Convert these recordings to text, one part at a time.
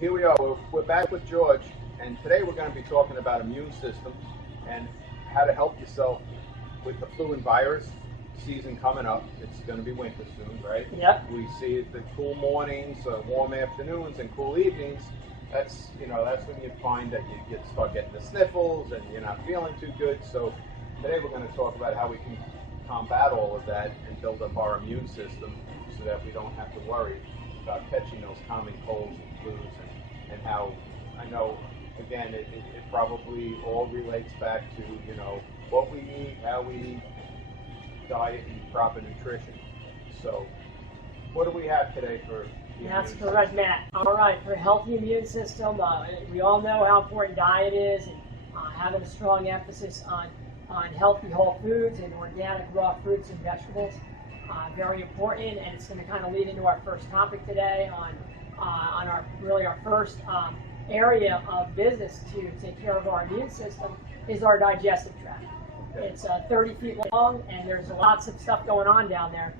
Here we are. We're back with George, and today we're going to be talking about immune systems and how to help yourself with the flu and virus season coming up. It's going to be winter soon, right? Yep. We see the cool mornings, warm afternoons, and cool evenings. That's when you find that you start getting the sniffles and you're not feeling too good. So today we're going to talk about how we can combat all of that and build up our immune system so that we don't have to worry about catching those common colds and flus, and how, I know, again, it probably all relates back to, what we eat, how we eat, diet, and proper nutrition. So what do we have today for the That's immune correct, system? Matt. All right, for a healthy immune system, we all know how important diet is, and having a strong emphasis on healthy whole foods and organic raw fruits and vegetables. Very important, and it's going to kind of lead into our first topic today on our first area of business to take care of our immune system is our digestive tract. Okay. It's 30 feet long, and there's lots of stuff going on down there.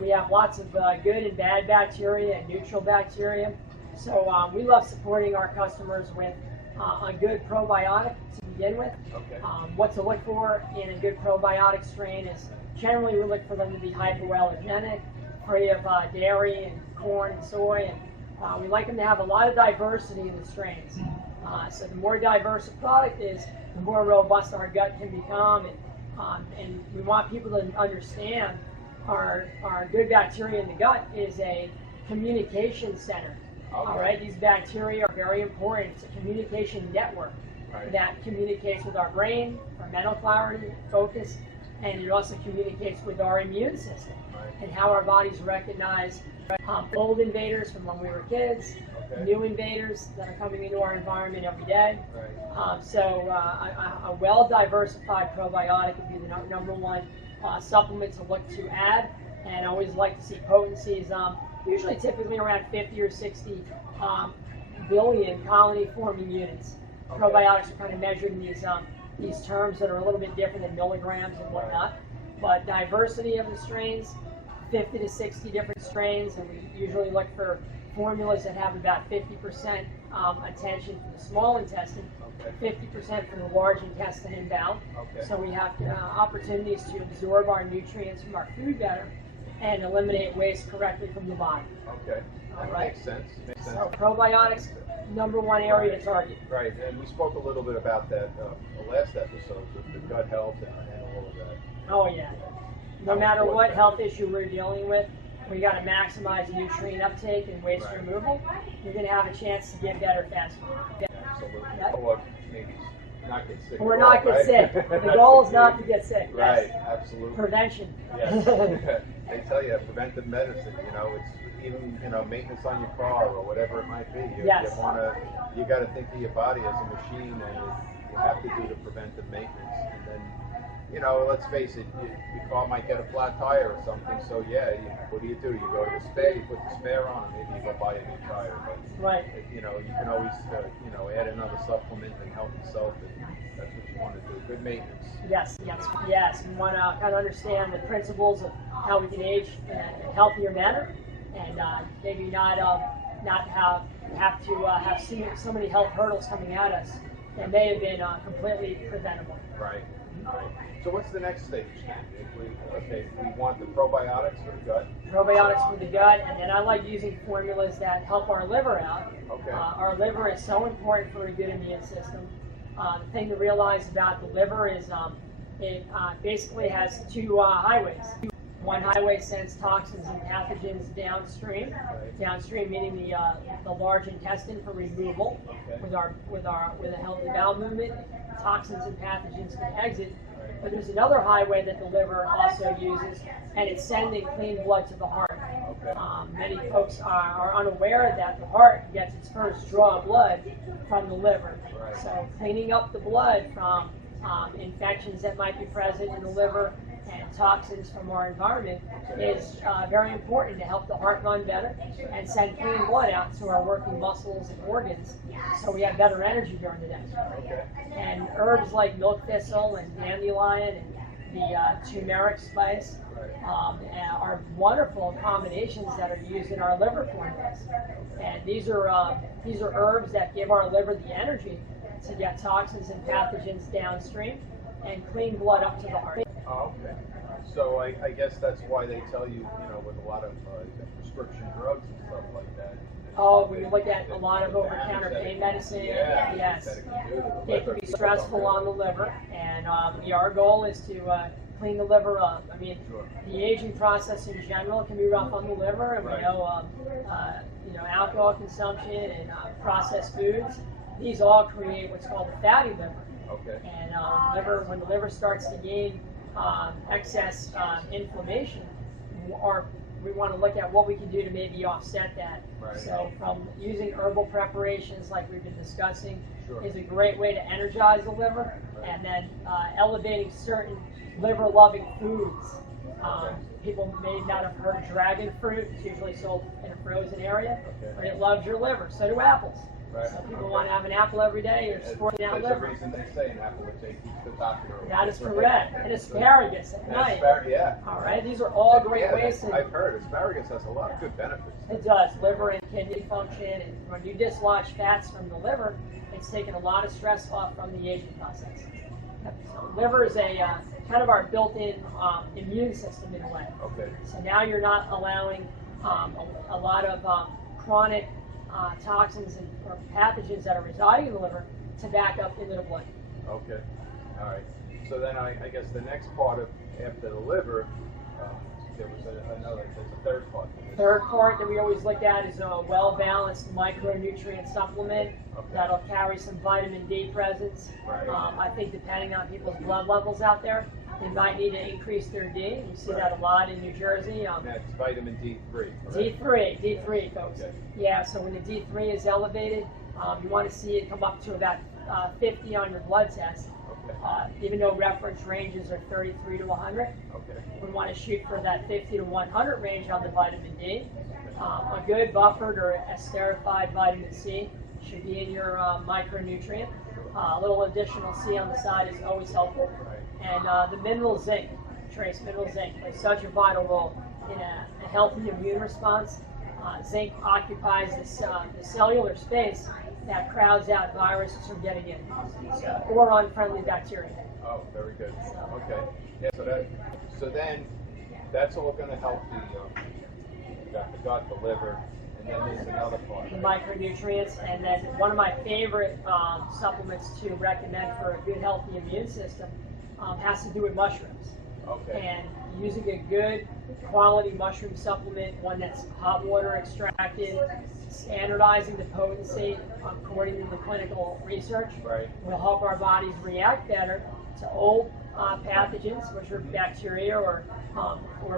We have lots of good and bad bacteria and neutral bacteria. So we love supporting our customers with a good probiotic to begin with. Okay. What to look for in a good probiotic strain is generally we look for them to be hypoallergenic, free of dairy and corn and soy, and we like them to have a lot of diversity in the strains. So the more diverse a product is, the more robust our gut can become, and we want people to understand our good bacteria in the gut is a communication center. Okay. All right, these bacteria are very important. It's a communication network that communicates with our brain, our mental clarity, focus, and it also communicates with our immune system and how our bodies recognize old invaders from when we were kids, new invaders that are coming into our environment every day. So a well-diversified probiotic would be the number one supplement to look to add, and I always like to see potencies, usually typically around 50 or 60 billion colony-forming units. Okay. Probiotics are kind of measured in these terms that are a little bit different than milligrams and whatnot, but diversity of the strains, 50 to 60 different strains, and we usually look for formulas that have about 50% attention for the small intestine, 50% for the large intestine inbound. So we have opportunities to absorb our nutrients from our food better and eliminate waste correctly from the body. Okay. All That right. makes sense. So probiotics, number one area to target. Right, and we spoke a little bit about that the last episode with the gut health and all of that. Oh yeah. No matter what health issue we're dealing with, we got to maximize nutrient uptake and waste removal. You're going to have a chance to get better faster. Absolutely. Yep. Or maybe not get sick. Or at not all, get right? sick. The goal is not to get sick. Right, Yes. absolutely. Prevention. Yes. They tell you preventive medicine, it's even, maintenance on your car or whatever it might be. You got to think of your body as a machine, and you have to do the preventive maintenance. And then, let's face it, your car might get a flat tire or something. So what do? You go to the spare, you put the spare on, and maybe you go buy a new tire. But Right. you can always add another supplement and help yourself, and that's what you want to do. Good maintenance. Yes. We want to kind of understand the principles of how we can age in a healthier manner, and maybe not have to have so many health hurdles coming at us that may have been completely preventable. Right. So what's the next stage then? We want the probiotics for the gut. Probiotics for the gut, and then I like using formulas that help our liver out. Okay. Our liver is so important for a good immune system. The thing to realize about the liver is it basically has two highways. One highway sends toxins and pathogens downstream. Downstream meaning the large intestine for removal. With a healthy bowel movement, toxins and pathogens can exit. But there's another highway that the liver also uses, and it's sending clean blood to the heart. Many folks are unaware that the heart gets its first draw of blood from the liver. So cleaning up the blood from infections that might be present in the liver and toxins from our environment is very important to help the heart run better and send clean blood out to our working muscles and organs so we have better energy during the day. And herbs like milk thistle and dandelion and turmeric spice, and are wonderful combinations that are used in our liver formulas. And these are herbs that give our liver the energy to get toxins and pathogens downstream and clean blood up to the heart. Oh, okay. So I guess that's why they tell you, with a lot of prescription drugs and stuff like that. Oh, we look at a lot of over-counter pain medicine. Yeah, Yes, it can be stressful on the liver, and our goal is to clean the liver up. I mean, the aging process in general can be rough on the liver, and we know, alcohol consumption and processed foods. These all create what's called a fatty liver. Okay. And when the liver starts to gain excess inflammation, we want to look at what we can do to maybe offset that. Right. So from using herbal preparations like we've been discussing is a Sure. great way to energize the liver, and then elevating certain liver-loving foods. People may not have heard of dragon fruit. It's usually sold in a frozen area, but it loves your liver. So do apples. Right. So people want to have an apple every day or sporting out That's liver. the reason they say an apple would take you to the doctor. That is correct. And asparagus at night. Yeah. All right, these are all great ways to. I've heard asparagus has a lot of good benefits. It does, liver and kidney function, and when you dislodge fats from the liver, it's taking a lot of stress off from the aging process. So liver is a kind of our built-in immune system in a way. Okay. So now you're not allowing a lot of chronic toxins or pathogens that are residing in the liver to back up into the blood. Okay. All right. So then I guess the next part of after the liver, there's a third part. Third part that we always look at is a well-balanced micronutrient supplement that'll carry some vitamin D presence. Right. I think depending on people's blood levels out there, they might need to increase their D. We see that a lot in New Jersey. That's vitamin D3. D3, folks. Okay. Yeah, so when the D3 is elevated, you want to see it come up to about 50 on your blood test. Okay. Even though reference ranges are 33 to 100. Okay. We want to shoot for that 50 to 100 range on the vitamin D. A good buffered or esterified vitamin C should be in your micronutrient. A little additional C on the side is always helpful. Right. And the mineral zinc, trace mineral zinc, plays such a vital role in a healthy immune response. Zinc occupies this the cellular space that crowds out viruses from getting in, or unfriendly bacteria. Oh, very good. Okay. Yeah. So then that's all going to help you got the gut, the liver, and then there's another part. The micronutrients, and then one of my favorite supplements to recommend for a good, healthy immune system has to do with mushrooms. Okay. And using a good quality mushroom supplement, one that's hot water extracted, standardizing the potency according to the clinical research, will help our bodies react better to old pathogens, which are bacteria or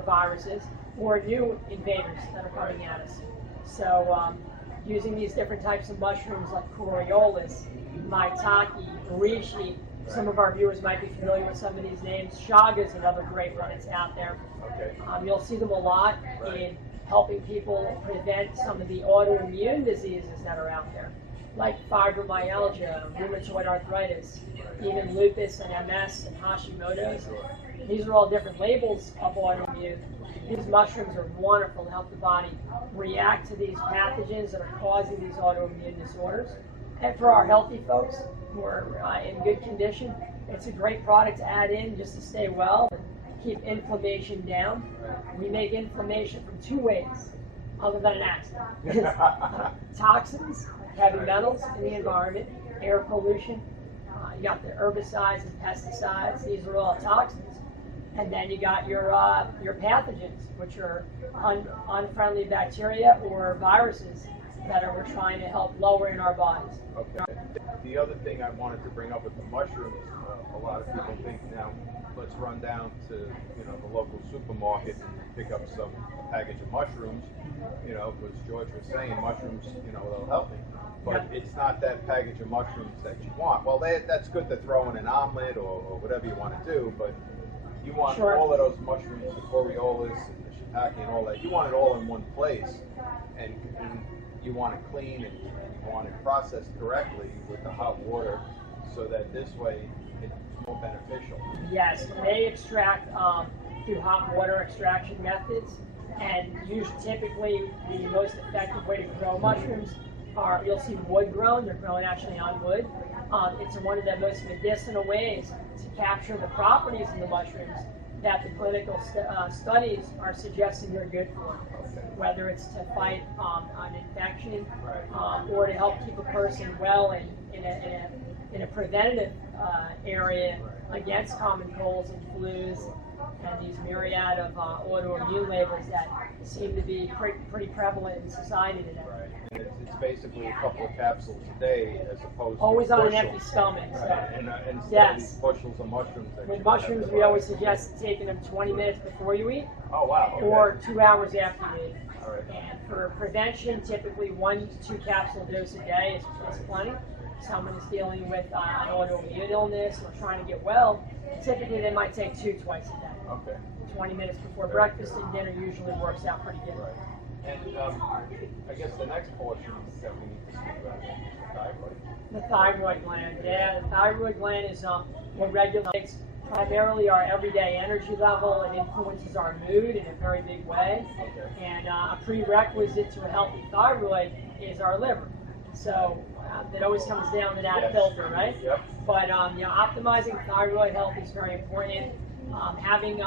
viruses, or new invaders that are coming at us. So using these different types of mushrooms like Coriolis, Maitake, Reishi, some of our viewers might be familiar with some of these names. Chaga is another great one that's out there. Okay. You'll see them a lot in helping people prevent some of the autoimmune diseases that are out there, like fibromyalgia, rheumatoid arthritis, even lupus and MS and Hashimoto's. These are all different labels of autoimmune. These mushrooms are wonderful to help the body react to these pathogens that are causing these autoimmune disorders. And for our healthy folks who are in good condition, it's a great product to add in just to stay well and keep inflammation down. We make inflammation from two ways, other than an accident. Toxins, heavy metals in the environment, air pollution. You got the herbicides and pesticides. These are all toxins. And then you got your pathogens, which are unfriendly bacteria or viruses that we're trying to help lower in our bodies. Okay. The other thing I wanted to bring up with the mushrooms, a lot of people think now, let's run down to the local supermarket and pick up a package of mushrooms. Because George was saying mushrooms, they'll help me. But it's not that package of mushrooms that you want. Well, that's good to throw in an omelet or whatever you want to do, but you want all of those mushrooms, the Coriolis and the shiitake and all that. You want it all in one place, and you want it clean and you want it processed correctly with the hot water, so that this way it's more beneficial. Yes, they extract through hot water extraction methods, and usually, typically, the most effective way to grow mushrooms are, you'll see wood grown. They're grown actually on wood. It's one of the most medicinal ways to capture the properties of the mushrooms that the clinical studies are suggesting they're good for, whether it's to fight an infection or to help keep a person well in a preventative area against common colds and flus and these myriad of autoimmune labels that seem to be pretty prevalent in society today. Right. And it's basically a couple of capsules a day as opposed always to on bushels. an empty stomach. So. Right. And instead yes. of these bushels of mushrooms. With mushrooms, we always suggest taking them 20 minutes before you eat. Oh, wow. Okay. Or 2 hours after you eat. All right. And for prevention, typically 1 to 2 capsule dose a day is plenty. Someone is dealing with an autoimmune illness or trying to get well, typically they might take 2 twice a day. Okay. 20 minutes before breakfast and dinner usually works out pretty good. Right. And I guess the next portion that we need to speak about is the thyroid. The thyroid gland, yeah. The thyroid gland is what regulates primarily our everyday energy level. It influences our mood in a very big way. Okay. And a prerequisite to a healthy thyroid is our liver. So it always comes down to that yes. filter, right? Yep. But optimizing thyroid health is very important. Having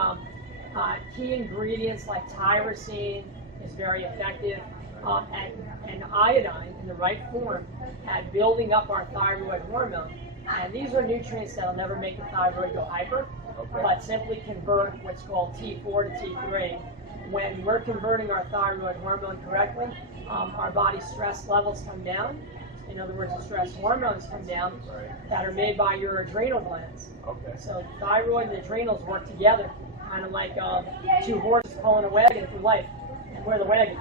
key ingredients like tyrosine is very effective, and iodine in the right form at building up our thyroid hormone. And these are nutrients that'll never make the thyroid go hyper, but simply convert what's called T4 to T3. When we're converting our thyroid hormone correctly, our body's stress levels come down. In other words, the stress hormones come down that are made by your adrenal glands. Okay. So thyroid and adrenals work together, kind of like 2 horses pulling a wagon through life, and we're the wagon.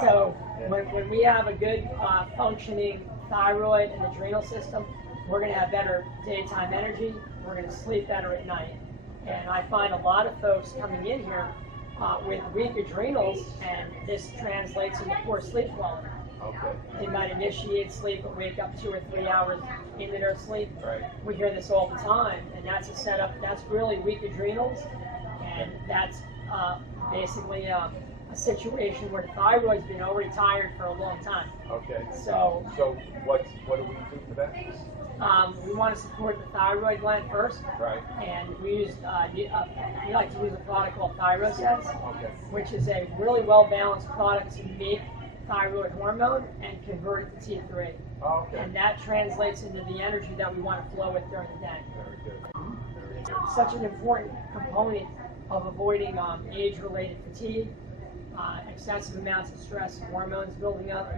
So when we have a good functioning thyroid and adrenal system, we're going to have better daytime energy. We're going to sleep better at night. And I find a lot of folks coming in here with weak adrenals, and this translates into poor sleep quality. Okay. They might initiate sleep but wake up 2 or 3 hours into their sleep. Right. We hear this all the time, and that's a setup. That's really weak adrenals, and that's basically a situation where the thyroid's been already tired for a long time. Okay. So what do we do for that? we want to support the thyroid gland first, Right. and we like to use a product called ThyroSense, Okay. which is a really well balanced product to make thyroid hormone and convert it to T3. Oh, okay. And that translates into the energy that we want to flow with during the day. Very good. Very good. Such an important component of avoiding age-related fatigue, excessive amounts of stress and hormones building up.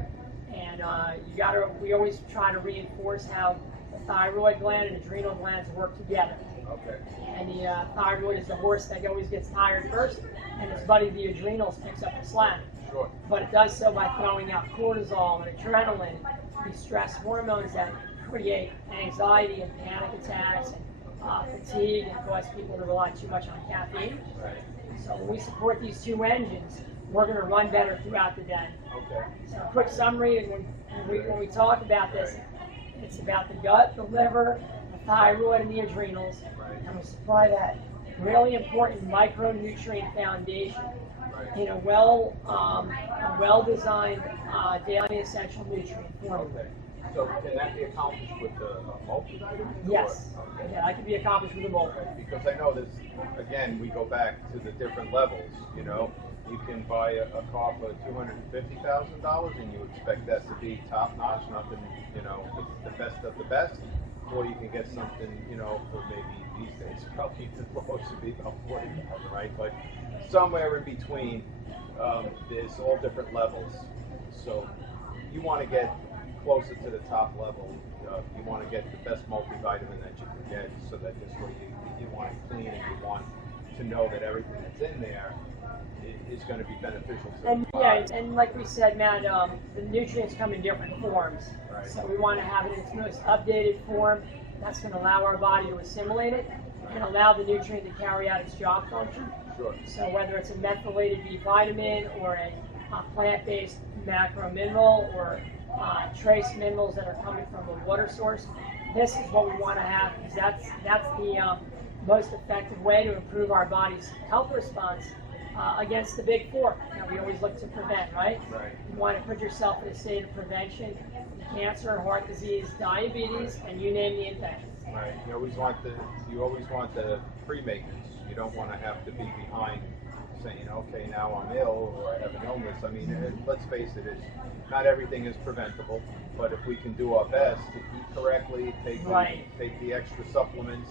And we always try to reinforce how the thyroid gland and adrenal glands work together. Okay. And the thyroid is the horse that always gets tired first, and its buddy the adrenals picks up the slack. Sure. But it does so by throwing out cortisol and adrenaline, these stress hormones that create anxiety and panic attacks and fatigue and cause people to rely too much on caffeine. Right. So when we support these 2 engines, we're going to run better throughout the day. Okay. So a quick summary, and when we talk about this, it's about the gut, the liver, the thyroid, and the adrenals, and we supply that really important micronutrient foundation in a well-designed daily essential nutrient formula. Okay. So can that be accomplished with a multivitamin? Yes. Okay. Yeah, that can be accomplished with a multi. Because I know this, again, we go back to the different levels, you know. You can buy a car for $250,000 and you expect that to be top notch, nothing, you know, it's the best of the best. Or you can get something, you know, for maybe these days, probably the lowest should be about $40,000, right? But somewhere in between, there's all different levels. So you want to get closer to the top level. You want to get the best multivitamin that you can get, so that this way you want it clean and you want to know that everything that's in there is going to be beneficial to And the body. yeah, and like we said, Matt, the nutrients come in different forms. Right. So we want to have it in its most updated form. That's going to allow our body to assimilate it and allow the nutrient to carry out its job function. Sure. So whether it's a methylated B vitamin or a plant-based macro mineral or trace minerals that are coming from a water source, this is what we want to have, because that's the most effective way to improve our body's health response against the big four. Now, we always look to prevent, right? Right. You want to put yourself in a state of prevention, cancer, heart disease, diabetes, and you name the infections. Right. You always want the pre-maintenance. You don't want to have to be behind saying, okay, now I'm ill or I have an illness. I mean, let's face it, not everything is preventable, but if we can do our best to eat correctly, take the extra supplements,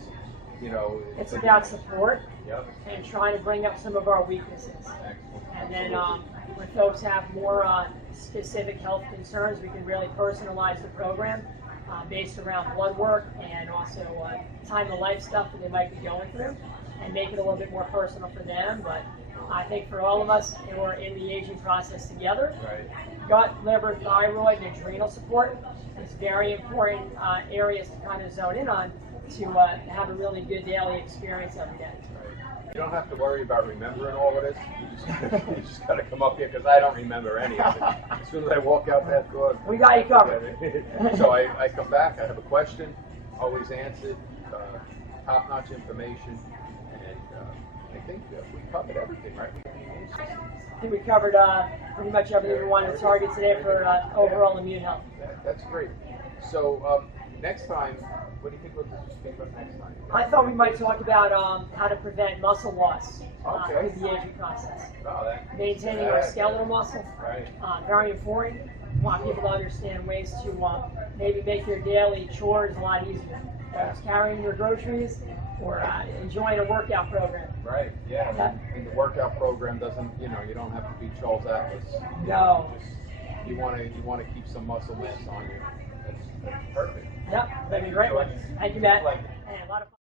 you know. It's about support. Yep. And trying to bring up some of our weaknesses. Excellent. And then when folks have more specific health concerns, we can really personalize the program based around blood work and also time of life stuff that they might be going through, and make it a little bit more personal for them. But I think for all of us who are in the aging process together, gut, liver, thyroid, and adrenal support is very important areas to kind of zone in on to have a really good daily experience every day. You don't have to worry about remembering all of this. You just got to come up here, because I don't remember any of it. As soon as I walk out that door, we got you covered. So I come back, I have a question, always answered, top-notch information, and I think we covered everything, right? I think we covered pretty much everything we wanted to target today for overall immune health. That's great. So next time, what do you think we'll speak about next time? I thought we might talk about how to prevent muscle loss through the aging process. Oh, Maintaining our skeletal muscle, right. Very important. Want people to understand ways to maybe make their daily chores a lot easier. Whether it's carrying your groceries or enjoying a workout program. Right, yeah. And the workout program doesn't, you don't have to be Charles Atlas. No. You want to keep some muscle mass on you. That's perfect. Yep, that'd be a great one. Thank you, Matt. And a lot of fun.